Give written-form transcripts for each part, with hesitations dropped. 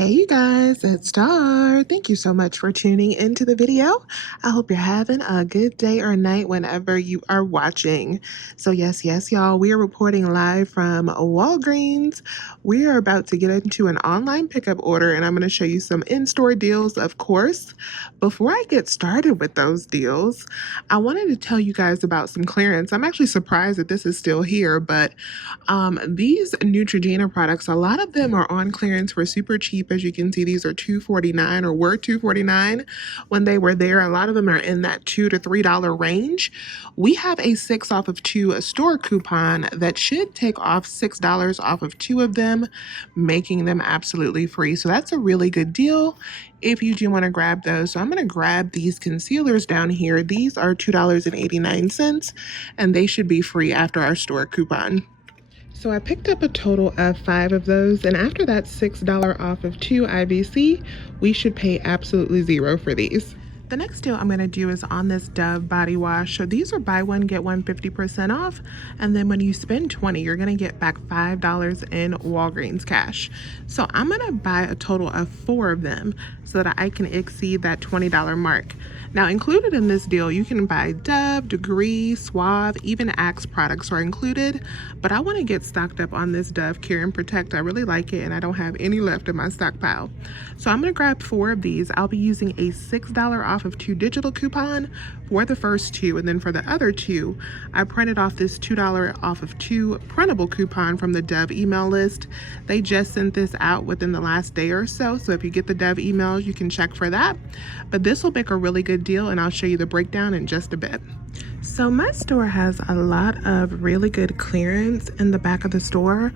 Hey you guys, it's Star. Thank you so much for tuning into the video. I hope you're having a good day or night whenever you are watching. So yes, y'all, we are reporting live from Walgreens. We are about to get into an online pickup order and I'm going to show you some in-store deals, of course. Before I get started with those deals, I wanted to tell you guys about some clearance. I'm actually surprised that this is still here, but these Neutrogena products, a lot of them are on clearance for super cheap. As you can see, these are $2.49 or were $2.49 when they were there. A lot of them are in that $2 to $3 range. We have a 6 off of 2 store coupon that should take off $6 off of 2 of them, making them absolutely free. So that's a really good deal if you do want to grab those. So I'm going to grab these concealers down here. These are $2.89 and they should be free after our store coupon. So I picked up a total of 5 of those, and after that $6 off of 2 IVC, we should pay absolutely zero for these. The next deal I'm going to do is on this Dove body wash. So these are buy one, get one 50% off. And then when you spend $20, you're going to get back $5 in Walgreens cash. So I'm going to buy a total of 4 of them so that I can exceed that $20 mark. Now included in this deal, you can buy Dove, Degree, Suave, even Axe products are included. But I want to get stocked up on this Dove Cure and Protect. I really like it and I don't have any left in my stockpile. So I'm going to grab 4 of these. I'll be using a $6 off of 2 digital coupon for the first 2, and then for the other 2 I printed off this $2 off of 2 printable coupon from the Dove email list. They just sent this out within the last day or so, so if you get the Dove emails you can check for that. But this will make a really good deal and I'll show you the breakdown in just a bit. So my store has a lot of really good clearance in the back of the store.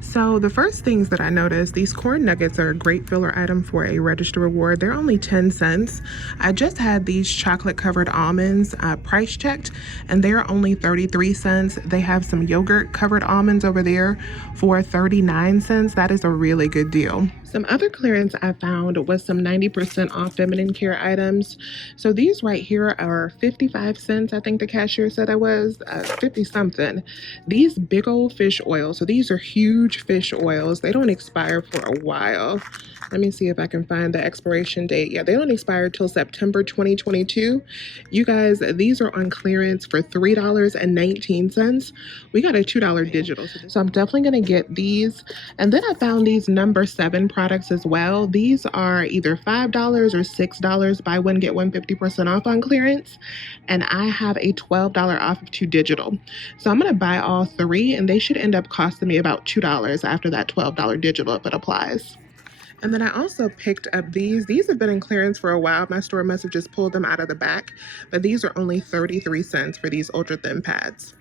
So the first things that I noticed, these corn nuggets are a great filler item for a register reward. They're only 10 cents. I just had these chocolate covered almonds price checked and they're only 33 cents. They have some yogurt covered almonds over there for 39 cents. That is a really good deal. Some other clearance I found was some 90% off feminine care items. So these right here are 55 cents. I think the cashier said I was 50 something. These big old fish oils. So these are huge fish oils. They don't expire for a while. Let me see if I can find the expiration date. Yeah, they don't expire till September 2022. You guys, these are on clearance for $3.19. We got a $2 digital. So I'm definitely going to get these. And then I found these number 7 products as well. These are either $5 or $6. Buy one, get one 50% off on clearance. And I have a $12 off of 2 digital. So I'm going to buy all 3 and they should end up costing me about $2 after that $12 digital if it applies. And then I also picked up these. These have been in clearance for a while. My store must have just pulled them out of the back, but these are only 33 cents for these ultra thin pads.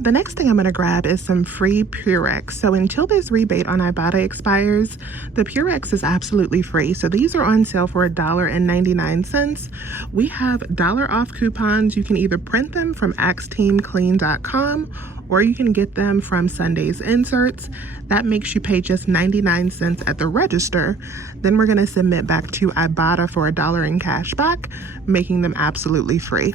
The next thing I'm going to grab is some free Purex. So until this rebate on Ebates expires, the Purex is absolutely free. So these are on sale for $1.99. We have dollar off coupons. You can either print them from axteamclean.com or you can get them from Sunday's Inserts. That makes you pay just 99 cents at the register. Then we're going to submit back to Ibotta for $1 in cash back, making them absolutely free.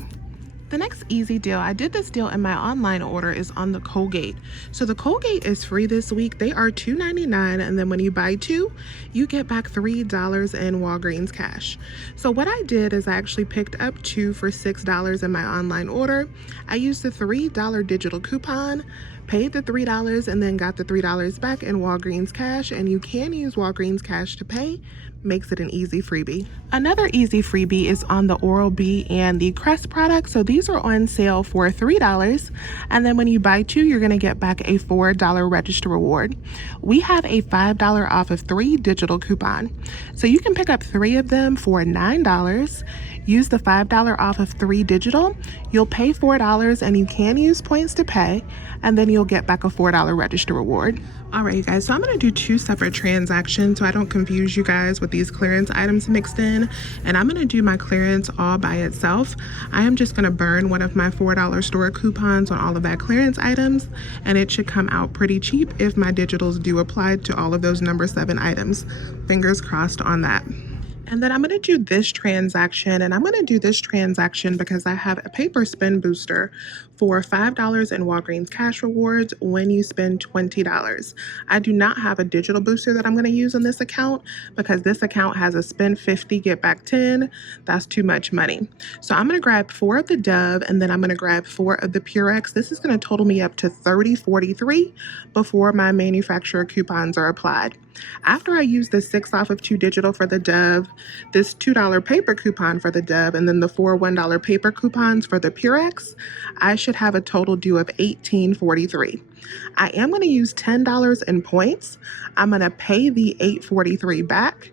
The next easy deal, I did this deal in my online order, is on the Colgate. So the Colgate is free this week. They are $2.99, and then when you buy 2, you get back $3 in Walgreens cash. So what I did is I actually picked up 2 for $6 in my online order. I used the $3 digital coupon, paid the $3, and then got the $3 back in Walgreens cash, and you can use Walgreens cash to pay. Makes it an easy freebie. Another easy freebie is on the Oral-B and the Crest products. So these are on sale for $3, and then when you buy 2, you're going to get back a $4 register reward. We have a $5 off of 3 digital coupon. So you can pick up 3 of them for $9. Use the $5 off of 3 digital. You'll pay $4 and you can use points to pay, and then you'll get back a $4 register reward. All right, you guys, so I'm going to do 2 separate transactions so I don't confuse you guys with these clearance items mixed in, and I'm going to do my clearance all by itself. I am just going to burn one of my $4 store coupons on all of that clearance items, and it should come out pretty cheap if my digitals do apply to all of those number 7 items. Fingers crossed on that. And then I'm going to do this transaction, and I'm going to do this transaction because I have a paper spin booster for $5 in Walgreens cash rewards when you spend $20. I do not have a digital booster that I'm going to use on this account because this account has a spend 50, get back 10. That's too much money. So I'm going to grab 4 of the Dove, and then I'm going to grab 4 of the Purex. This is going to total me up to $30.43 before my manufacturer coupons are applied. After I use the 6 off of 2 digital for the Dove, this $2 paper coupon for the Dove, and then the 4 $1 paper coupons for the Purex, I should have a total due of $18.43. I am going to use $10 in points. I'm going to pay the $8.43 back,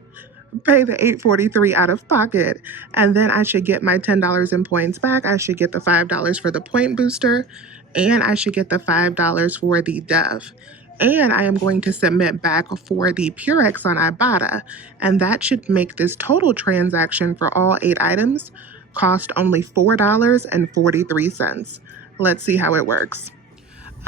pay the $8.43 out of pocket, and then I should get my $10 in points back. I should get the $5 for the point booster, and I should get the $5 for the Dove. And I am going to submit back for the Purex on Ibotta, and that should make this total transaction for all 8 items cost only $4.43. Let's see how it works.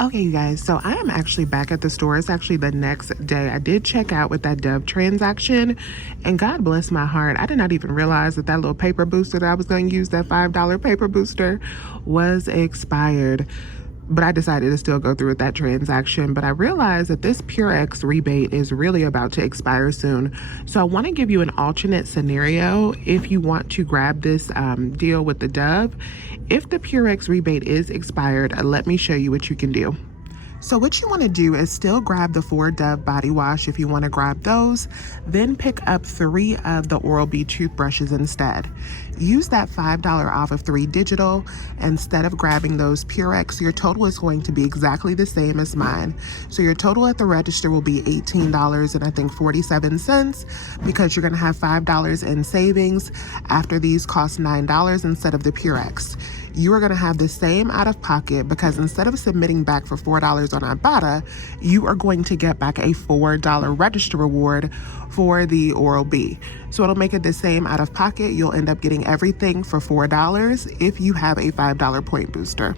Okay, you guys, so I am actually back at the store. It's actually the next day. I did check out with that Dove transaction, and God bless my heart, I did not even realize that that little paper booster that I was going to use, that $5 paper booster, was expired. But I decided to still go through with that transaction. But I realized that this Purex rebate is really about to expire soon. So I want to give you an alternate scenario if you want to grab this deal with the Dove. If the Purex rebate is expired, let me show you what you can do. So what you want to do is still grab the 4 Dove body wash if you want to grab those, then pick up 3 of the Oral-B toothbrushes instead. Use that $5 off of 3 digital. Instead of grabbing those Purex, your total is going to be exactly the same as mine. So your total at the register will be $18 and I think 47 cents because you're going to have $5 in savings after these cost $9 instead of the Purex. You are going to have the same out of pocket because instead of submitting back for $4 on Ibotta, you are going to get back a $4 register reward for the Oral-B. So it'll make it the same out of pocket. You'll end up getting everything for $4 if you have a $5 point booster.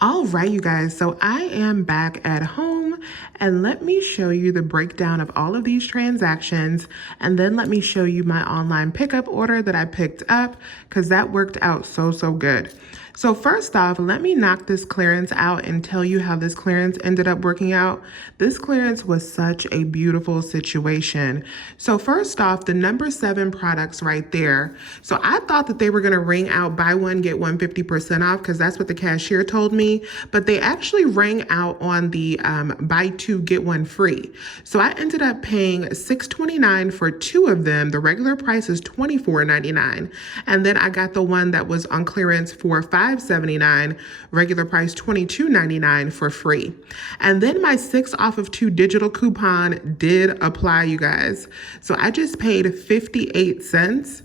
All right, you guys, so I am back at home, and let me show you the breakdown of all of these transactions, and then let me show you my online pickup order that I picked up because that worked out so good. So first off, let me knock this clearance out and tell you how this clearance ended up working out. This clearance was such a beautiful situation. So first off, the number 7 products right there. So I thought that they were going to ring out buy one, get one 50% off because that's what the cashier told me, but they actually rang out on the buy 2, get 1 free. So I ended up paying $6.29 for 2 of them. The regular price is $24.99. And then I got the one that was on clearance for $5.79, regular price $22.99 for free. And then my 6 off of 2 digital coupon did apply, you guys. So I just paid 58 cents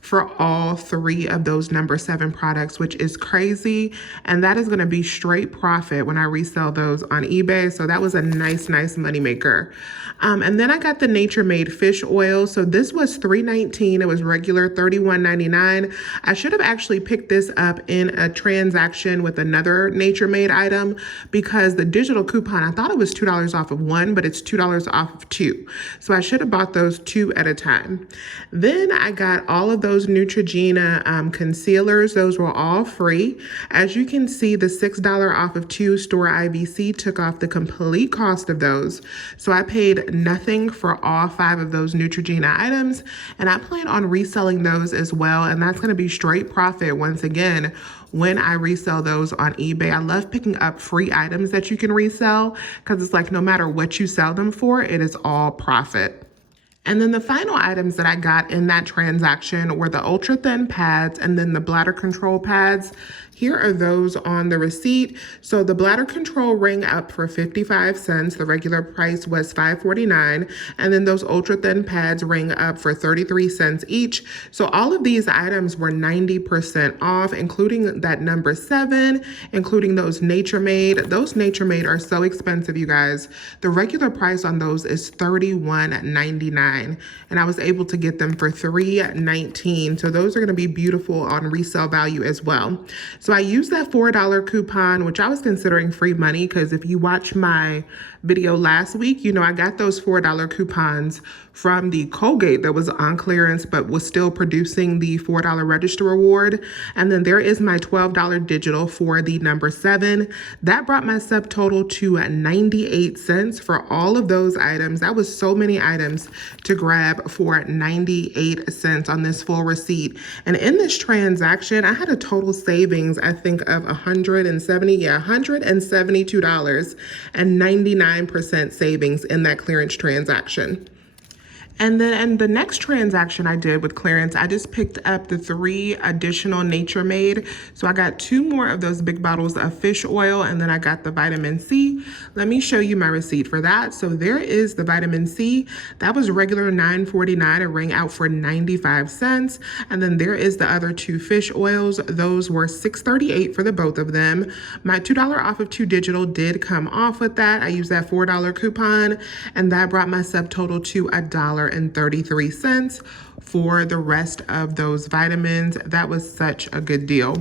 for all 3 of those number 7 products, which is crazy. And that is going to be straight profit when I resell those on eBay. So that was a nice moneymaker. And then I got the Nature Made fish oil. So this was $3.19. It was regular $31.99. I should have actually picked this up in a transaction with another Nature Made item because the digital coupon, I thought it was $2 off of 1, but it's $2 off of 2. So I should have bought those 2 at a time. Then I got all of those Neutrogena concealers. Those were all free. As you can see, the $6 off of 2 store IVC took off the complete cost of those. So I paid nothing for all 5 of those Neutrogena items, and I plan on reselling those as well, and that's going to be straight profit once again when I resell those on eBay. I love picking up free items that you can resell because it's like no matter what you sell them for, it is all profit. And then the final items that I got in that transaction were the ultra thin pads and then the bladder control pads. Here are those on the receipt. So the bladder control rang up for 55 cents. The regular price was $5.49. And then those ultra thin pads rang up for 33 cents each. So all of these items were 90% off, including that number 7, including those Nature Made. Those Nature Made are so expensive, you guys. The regular price on those is $31.99. And I was able to get them for $3.19. So those are going to be beautiful on resale value as well. So I used that $4 coupon, which I was considering free money because if you watch my video last week, you know I got those $4 coupons from the Colgate that was on clearance but was still producing the $4 register reward. And then there is my $12 digital for the number 7. That brought my subtotal to 98 cents for all of those items. That was so many items to grab for 98 cents on this full receipt. And in this transaction, I had a total savings, I think, of $172 and 99% savings in that clearance transaction. And then in the next transaction I did with clearance, I just picked up the 3 additional Nature Made. So I got 2 more of those big bottles of fish oil, and then I got the vitamin C. Let me show you my receipt for that. So there is the vitamin C. That was regular $9.49. It rang out for 95 cents. And then there is the other 2 fish oils. Those were $6.38 for the both of them. My $2 off of 2 digital did come off with that. I used that $4 coupon, and that brought my subtotal to $1.33 for the rest of those vitamins. That was such a good deal.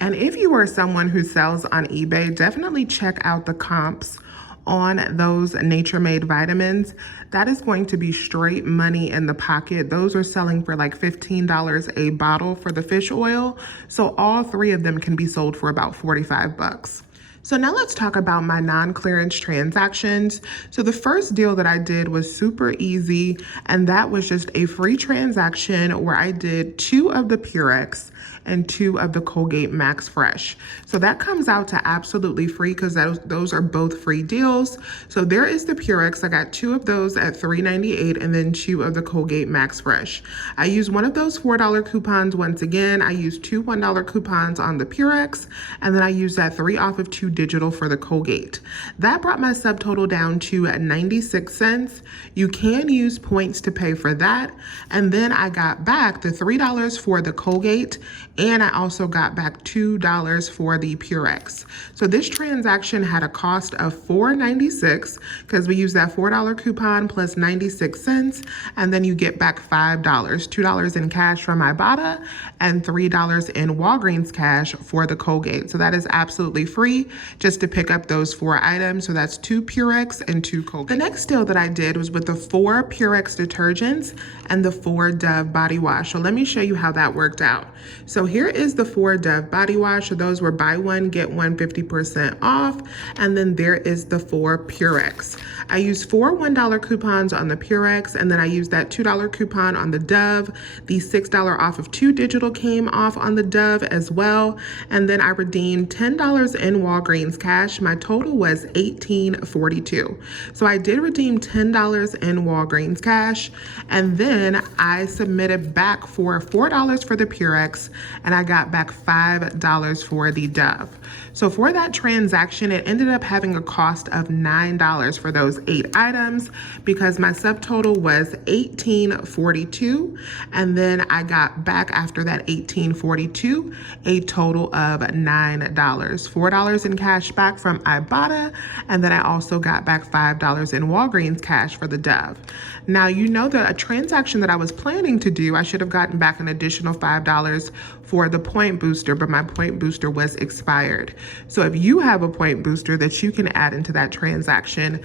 And if you are someone who sells on eBay, definitely check out the comps on those Nature Made vitamins. That is going to be straight money in the pocket. Those are selling for like $15 a bottle for the fish oil. So all 3 of them can be sold for about 45 bucks. So now let's talk about my non-clearance transactions. So the first deal that I did was super easy, and that was just a free transaction where I did 2 of the Purex and 2 of the Colgate Max Fresh. So that comes out to absolutely free because those are both free deals. So there is the Purex. I got 2 of those at $3.98 and then 2 of the Colgate Max Fresh. I used one of those $4 coupons once again. I used 2 $1 coupons on the Purex, and then I used that 3 off of 2 digital for the Colgate. That brought my subtotal down to 96 cents. You can use points to pay for that. And then I got back the $3 for the Colgate, and I also got back $2 for the Purex. So this transaction had a cost of $4.96 because we used that $4 coupon plus 96 cents, and then you get back $5, $2 in cash from Ibotta and $3 in Walgreens cash for the Colgate. So that is absolutely free just to pick up those 4 items. So that's 2 Purex and 2 Colgate. The next deal that I did was with the 4 Purex detergents and the 4 Dove body wash. So let me show you how that worked out. So here is the 4 Dove body wash. So those were buy one, get one 50% off. And then there is the 4 Purex. I used 4 $1 coupons on the Purex, and then I used that $2 coupon on the Dove. The $6 off of 2 digital came off on the Dove as well. And then I redeemed $10 in Walgreens cash. My total was $18.42. So I did redeem $10 in Walgreens cash, and then I submitted back for $4 for the Purex, and I got back $5 for the Dove. So for that transaction, it ended up having a cost of $9 for those 8 items because my subtotal was $18.42, and then I got back after that $18.42 a total of $9, $4 in cash back from Ibotta, and then I also got back $5 in Walgreens cash for the Dove. Now, you know that a transaction that I was planning to do, I should have gotten back an additional $5 for the point booster, but my point booster was expired. So if you have a point booster that you can add into that transaction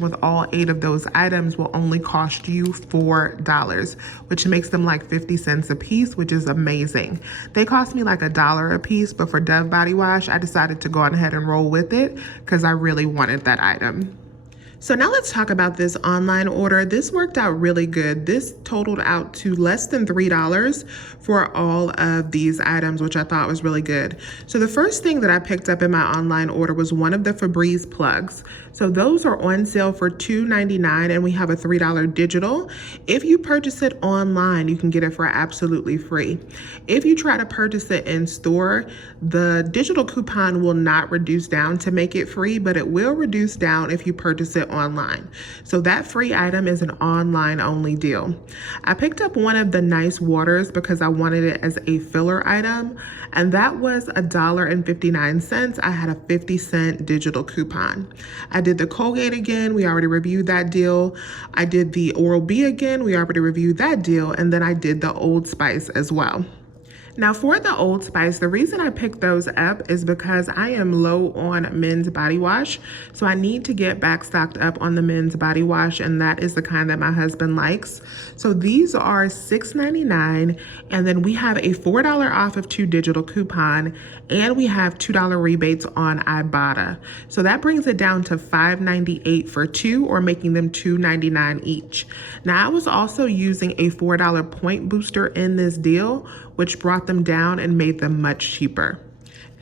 with all 8 of those items will only cost you $4, which makes them like 50 cents a piece, which is amazing. They cost me like $1 a piece, but for Dove body wash, I decided to go on ahead and roll with it because I really wanted that item. So now let's talk about this online order. This worked out really good. This totaled out to less than $3 for all of these items, which I thought was really good. So the first thing that I picked up in my online order was one of the Febreze plugs. So those are on sale for $2.99, and we have a $3 digital. If you purchase it online, you can get it for absolutely free. If you try to purchase it in store, the digital coupon will not reduce down to make it free, but it will reduce down if you purchase it online. So that free item is an online only deal. I picked up one of the Nice Waters because I wanted it as a filler item, and that was $1.59. I had a 50-cent digital coupon. I did the Colgate again. We already reviewed that deal. I did the Oral-B again. We already reviewed that deal. And then I did the Old Spice as well. Now, for the Old Spice, the reason I picked those up is because I am low on men's body wash. So I need to get back stocked up on the men's body wash, and that is the kind that my husband likes. So these are $6.99, and then we have a $4 off of 2 digital coupon, and we have $2 rebates on Ibotta. So that brings it down to $5.98 for 2, or making them $2.99 each. Now, I was also using a $4 point booster in this deal, which brought them down and made them much cheaper.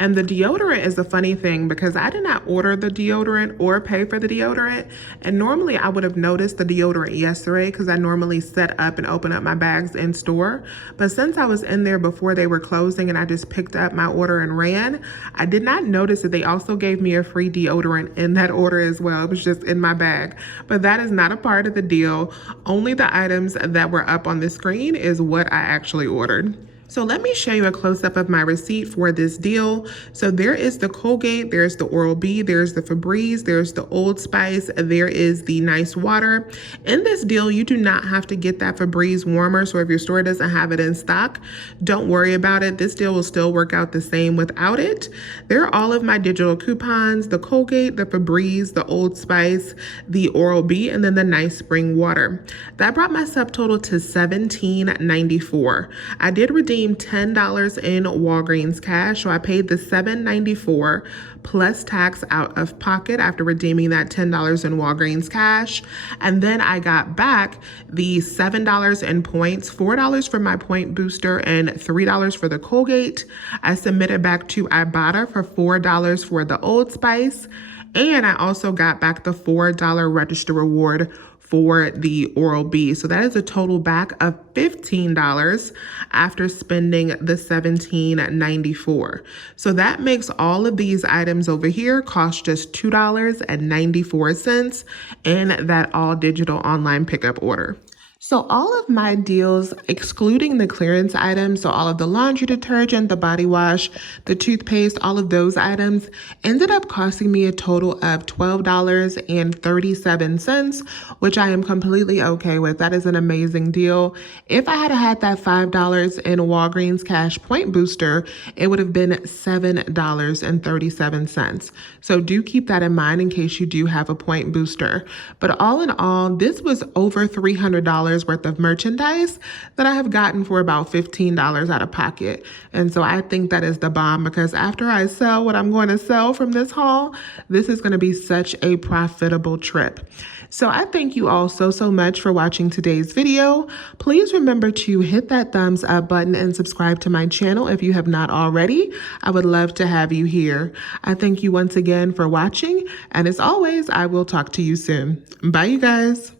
And the deodorant is a funny thing because I did not order the deodorant or pay for the deodorant. And normally I would have noticed the deodorant yesterday because I normally set up and open up my bags in store. But since I was in there before they were closing and I just picked up my order and ran, I did not notice that they also gave me a free deodorant in that order as well. It was just in my bag. But that is not a part of the deal. Only the items that were up on the screen is what I actually ordered. So let me show you a close-up of my receipt for this deal. So there is the Colgate, there's the Oral-B, there's the Febreze, there's the Old Spice, there is the Nice Water. In this deal, you do not have to get that Febreze warmer, so if your store doesn't have it in stock, don't worry about it. This deal will still work out the same without it. There are all of my digital coupons, the Colgate, the Febreze, the Old Spice, the Oral-B, and then the Nice Spring Water. That brought my subtotal to $17.94. I did redeem $10 in Walgreens cash, so I paid the $7.94 plus tax out of pocket after redeeming that $10 in Walgreens cash. And then I got back the $7 in points, $4 for my point booster and $3 for the Colgate. I submitted back to Ibotta for $4 for the Old Spice. And I also got back the $4 register reward for the Oral-B. So that is a total back of $15 after spending the $17.94. So that makes all of these items over here cost just $2.94 in that all digital online pickup order. So all of my deals, excluding the clearance items, so all of the laundry detergent, the body wash, the toothpaste, all of those items, ended up costing me a total of $12.37, which I am completely okay with. That is an amazing deal. If I had had that $5 in Walgreens cash point booster, it would have been $7.37. So do keep that in mind in case you do have a point booster. But all in all, this was over $300 worth of merchandise that I have gotten for about $15 out of pocket. And so I think that is the bomb because after I sell what I'm going to sell from this haul, this is going to be such a profitable trip. So I thank you all so much for watching today's video. Please remember to hit that thumbs up button and subscribe to my channel if you have not already. I would love to have you here. I thank you once again for watching. And as always, I will talk to you soon. Bye, you guys.